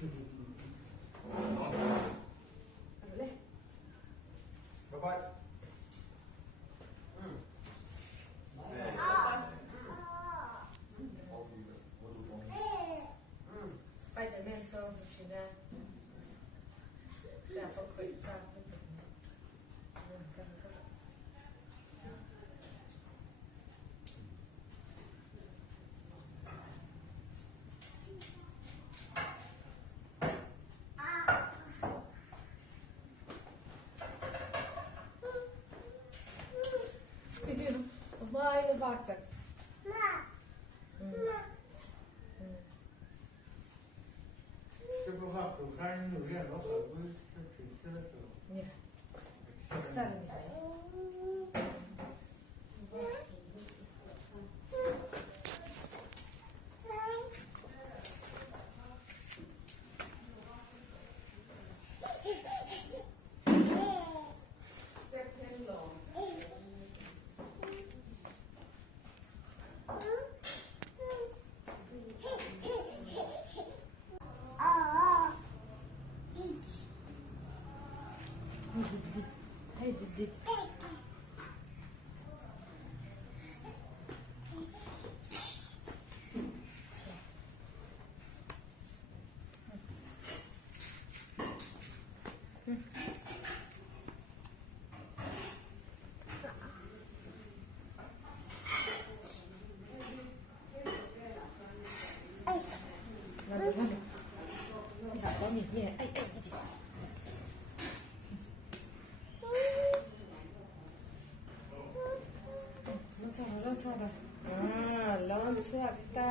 Boleh? Bapak. Spider-Man so mesti dah. Siapa kuat siapa. Mamma, ini baksa.这不怕狗看人有点老狠，不是这挺吃的走。 Ya. Besar ni. Hai Didi. Mana? Tak tahu ni. Ni. Ai Didi. Lancar. Ah, lancar kita.